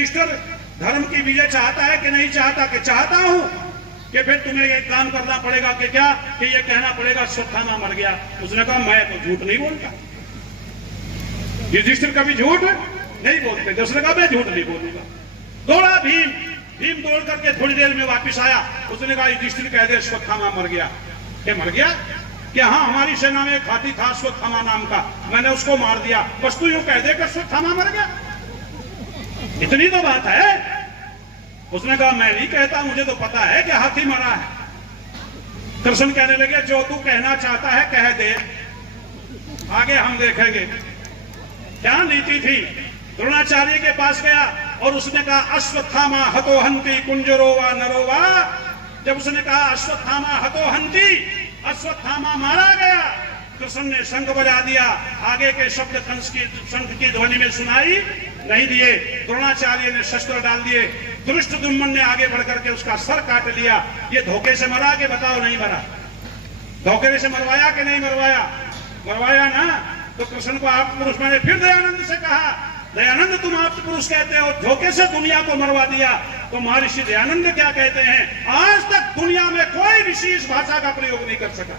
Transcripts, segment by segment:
युधिष्ठिर धर्म की विजय चाहता है कि नहीं चाहता? कि चाहता हूं कि फिर तुम्हें एक काम करना पड़ेगा कि क्या, कि ये कहना पड़ेगा अश्वत्थामा मर गया। उसने कहा मैं तो झूठ नहीं बोलता। युधिष्ठिर कभी झूठ नहीं बोलते। दूसरे कहा मैं झूठ नहीं बोलूंगा। दौड़ा भीम, भीम दौड़ करके थोड़ी देर में वापिस आया। उसने कहा युधिष्ठिर कह दे अश्वत्थामा मर गया। क्या मर गया? कि हाँ, हमारी सेना में एक हाथी था अश्वत्थामा नाम का, मैंने उसको मार दिया। बस तू यूं कह दे कि अश्वत्थामा मर गया, इतनी तो बात है। उसने कहा मैं नहीं कहता, मुझे तो पता है कि हाथी मरा है। कृष्ण कहने लगे जो तू कहना चाहता है कह दे, आगे हम देखेंगे। क्या नीति थी? द्रोणाचार्य के पास गया और उसने कहा अश्वत्थामा हतो हंति कुंजरो वा नरो वा। जब उसने कहा अश्वत्थामा हतो हंति, अश्वत्थामा मारा गया, कृष्ण ने शंख बजा दिया। आगे के शब्द कंस की शंख की ध्वनि में सुनाई नहीं दिए। द्रोणाचार्य ने शस्त्र डाल दिए। धृष्टद्युम्न ने आगे बढ़कर के उसका सर काट लिया। ये धोखे से मरा के बताओ? नहीं मरा। धोखे से मरवाया कि नहीं मरवाया? मरवाया ना। तो कृष्ण को आप पुरुष, मैंने फिर दयानंद से कहा दयानंद तुम आप पुरुष कहते हो, धोखे से दुनिया को मरवा दिया। तो महर्षि दयानंद क्या कहते हैं? आज तक दुनिया में कोई ऋषि इस भाषा का प्रयोग नहीं कर सका।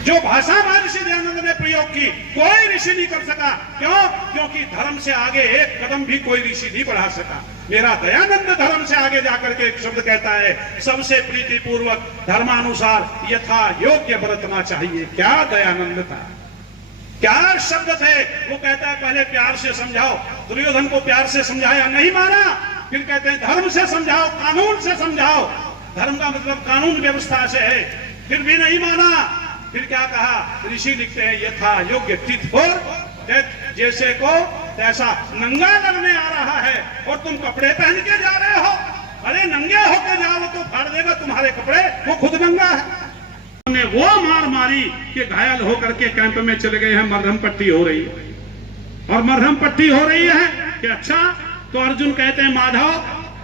जो भाषा महर्षि दयानंद ने प्रयोग की कोई ऋषि नहीं कर सका। क्यों? क्योंकि धर्म से आगे एक कदम भी कोई ऋषि नहीं बढ़ा सका। मेरा दयानंद धर्म से आगे जाकर के एक शब्द कहता है, सबसे प्रीति पूर्वक धर्मानुसार यथा योग्य बरतना चाहिए। क्या दयानंद था, क्या शब्द थे। वो कहता है पहले प्यार से समझाओ। दुर्योधन को प्यार से समझाया, नहीं माना। फिर कहते हैं धर्म से समझाओ, कानून से समझाओ। धर्म का मतलब कानून व्यवस्था से है, फिर भी नहीं माना। फिर क्या कहा? ऋषि लिखते हैं यथा योग्य टिट फॉर, जैसे को तैसा। नंगा लगने आ रहा है और तुम कपड़े पहन के जा रहे हो। अरे नंगे होके जाओ तो फाड़ देगा तुम्हारे कपड़े, वो खुद नंगा है। ने वो मार मारी कि घायल होकर के कैंप में चले गए हैं। मरहम पट्टी हो रही है और मरहम पट्टी हो रही है कि अच्छा। तो अर्जुन कहते हैं माधव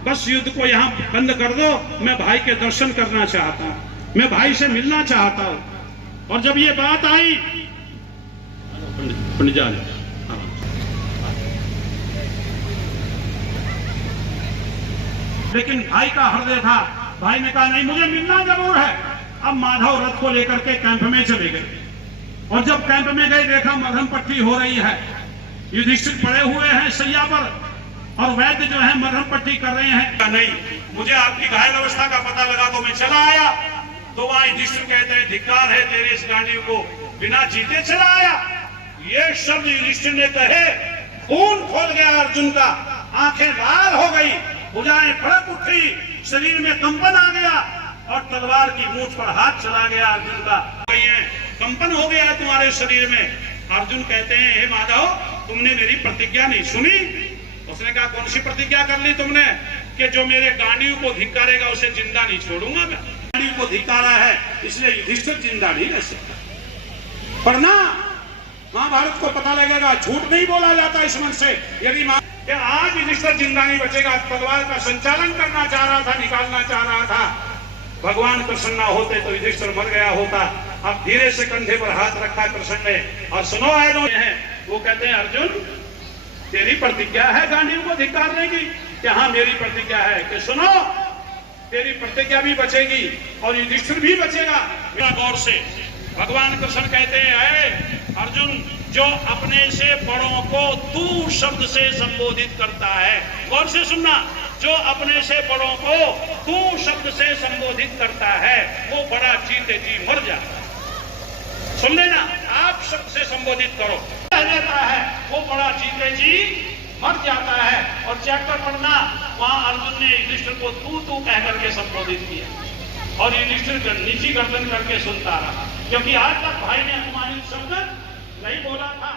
बस युद्ध को यहाँ बंद कर दो, मैं भाई के दर्शन करना चाहता हूँ, मैं भाई से मिलना चाहता हूँ। और जब ये बात आई पंडित जी, लेकिन भाई का हृदय था। भाई ने कहा नहीं, मुझे मिलना जरूर है। अब माधव रथ को लेकर के कैंप में चले गए और जब कैंप में गए देखा मरहम पट्टी हो रही है। युधिष्ठिर पड़े हुए हैं सैया पर और वैद्य जो है मरहम पट्टी कर रहे हैं। नहीं, मुझे आपकी घायल अवस्था का पता लगा तो मैं चला आया। तो वहां युधिष्ठिर कहते हैं धिक्कार है तेरे इस गांडियों को, बिना जीते चला आया। ये शब्द युधिष्ठिर ने कहे, खून खोल गया अर्जुन का, आंखें लाल हो गई, भुजाएं फड़क उठी, शरीर में कंपन आ गया और तलवार की मूंछ पर हाथ चला गया अर्जुन का। कंपन हो गया तुम्हारे शरीर में। अर्जुन कहते हैं हे माधव तुमने मेरी प्रतिज्ञा नहीं सुनी। उसने कहा कौन सी प्रतिज्ञा कर ली तुमने? कि जो मेरे गांडियों को धिक्कारेगा उसे जिंदा नहीं छोड़ूंगा मैं। गांडियों को धिक्कारा है इसलिए युधिष्ठिर जिंदा नहीं रह सकता। पढ़ना महाभारत को पता लगेगा, झूठ नहीं बोला जाता इस मन से। यदि आज युधिष्ठिर जिंदा नहीं बचेगा, तलवार का संचालन करना चाह रहा था, निकालना चाह रहा था, भगवान कृष्ण ना होते तो युधिष्ठिर मर गया होता। अब धीरे से कंधे पर हाथ रखा कृष्ण ने और सुनो है वो कहते हैं अर्जुन तेरी प्रतिज्ञा है गांडियों को धिक्कारने की? कि हाँ मेरी प्रतिज्ञा है। कि सुनो तेरी प्रतिज्ञा भी बचेगी और युधिष्ठिर भी बचेगा। गौर से भगवान कृष्ण कहते हैं अर्जुन जो अपने से बड़ों को तू शब्द से संबोधित करता है, गौर से सुनना, जो अपने से बड़ों को तू शब्द से संबोधित करता है वो बड़ा जीते जी मर जाता है। सुन लेना, आप शब्द से संबोधित करो जाता है वो बड़ा जीते जी मर जाता है। और चैप्टर पढ़ना, वहां अर्जुन ने युधिष्ठिर को तू कह करके संबोधित किया और युधिष्ठिर नीची गर्दन करके सुनता रहा, क्योंकि आज तक भाई ने अपमानित शब्द नहीं बोला था।